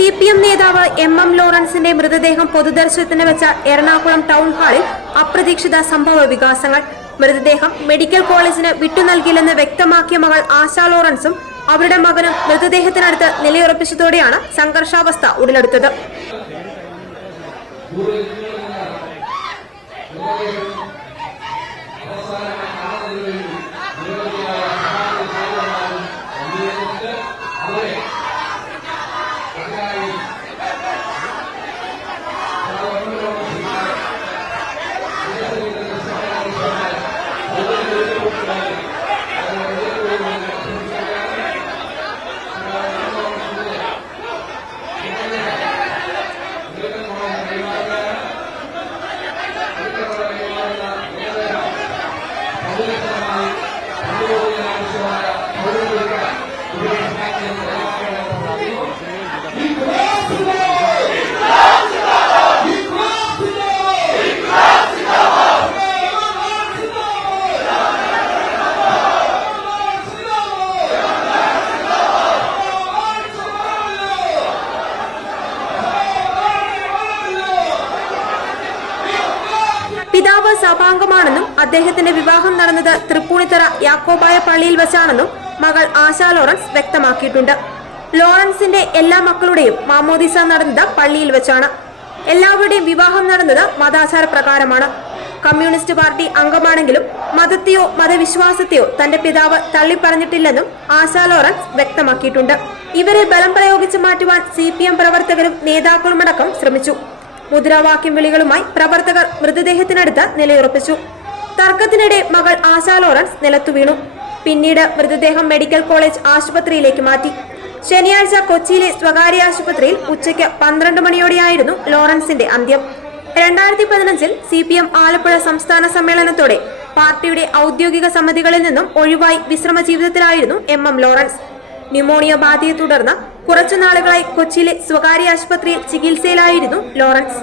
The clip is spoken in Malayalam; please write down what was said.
സി പി എം നേതാവ് എം എം ലോറൻസിന്റെ മൃതദേഹം പൊതുദർശനത്തിന് വെച്ച എറണാകുളം ടൗൺ ഹാളിൽ അപ്രതീക്ഷിത സംഭവ വികാസങ്ങൾ. മൃതദേഹം മെഡിക്കൽ കോളേജിന് വിട്ടു നൽകില്ലെന്ന് വ്യക്തമാക്കിയ മകൾ ആശാ ലോറൻസും അവരുടെ മകനും മൃതദേഹത്തിനടുത്ത് നിലയുറപ്പിച്ചതോടെയാണ് സംഘർഷാവസ്ഥ ഉടലെടുത്തത്. സഭാംഗമാണെന്നും അദ്ദേഹത്തിന്റെ വിവാഹം നടന്നത് തൃപ്പൂണിത്തറ യാക്കോബായ പള്ളിയിൽ വെച്ചാണെന്നും മകൾ ആശാ ലോറൻസ് വ്യക്തമാക്കിയിട്ടുണ്ട്. ലോറൻസിന്റെ എല്ലാ മക്കളുടെയും മാമോദിസ നടന്നത് പള്ളിയിൽ വെച്ചാണ്. എല്ലാവരുടെയും വിവാഹം നടന്നത് മതാചാര പ്രകാരമാണ്. കമ്മ്യൂണിസ്റ്റ് പാർട്ടി അംഗമാണെങ്കിലും മതത്തെയോ മതവിശ്വാസത്തെയോ തന്റെ പിതാവ് തള്ളിപ്പറഞ്ഞിട്ടില്ലെന്നും ആശാ ലോറൻസ് വ്യക്തമാക്കിയിട്ടുണ്ട്. ഇവരെ ബലം പ്രയോഗിച്ച് മാറ്റുവാൻ സി പി എം പ്രവർത്തകരും നേതാക്കളുമടക്കം ശ്രമിച്ചു. മുദ്രാവാക്യം വിളികളുമായി പ്രവർത്തകർ മൃതദേഹത്തിനടുത്ത് നിലയുറപ്പിച്ചു. തർക്കത്തിനിടെ മകൾ ആശാ ലോറൻസ് നിലത്തു വീണു. പിന്നീട് മൃതദേഹം മെഡിക്കൽ കോളേജ് ആശുപത്രിയിലേക്ക് മാറ്റി. ശനിയാഴ്ച കൊച്ചിയിലെ സ്വകാര്യ ആശുപത്രിയിൽ ഉച്ചയ്ക്ക് പന്ത്രണ്ട് മണിയോടെയായിരുന്നു ലോറൻസിന്റെ അന്ത്യം. രണ്ടായിരത്തി പതിനഞ്ചിൽ സി പി എം ആലപ്പുഴ സംസ്ഥാന സമ്മേളനത്തോടെ പാർട്ടിയുടെ ഔദ്യോഗിക സമിതികളിൽ നിന്നും ഒഴിവായി വിശ്രമ ജീവിതത്തിലായിരുന്നു എം എം ലോറൻസ്. ന്യൂമോണിയ ബാധയെ തുടർന്ന് കുറച്ചു നാളുകളായി കൊച്ചിയിലെ സ്വകാര്യ ആശുപത്രിയിൽ ചികിത്സയിലായിരുന്നു ലോറൻസ്.